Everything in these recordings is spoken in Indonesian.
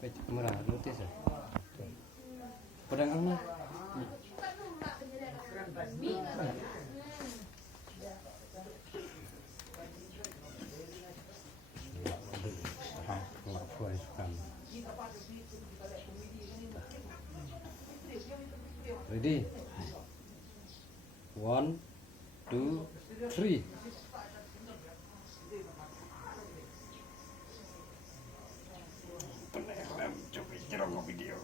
Pecah merah notis ya. Pedang angin. Ready? 1, 2, 3. Coba video.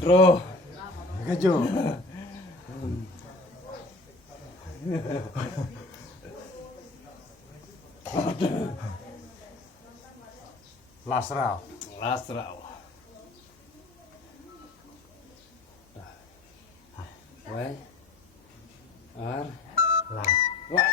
Draw. Kejo. Last round. Last round. Why? Last. Why?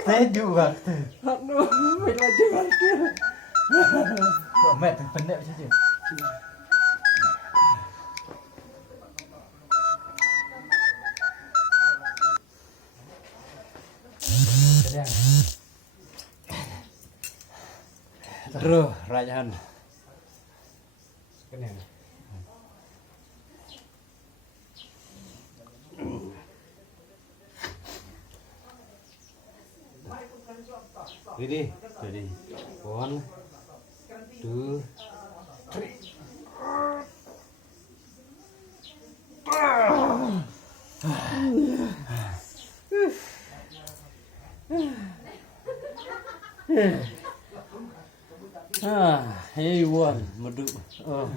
Saya juga. Aduh, main lagi parkir. Kok met bener saja. Aduh, Rajahan. Ready? Jadi 1, 2, 3. Hey, one, madu. Oh.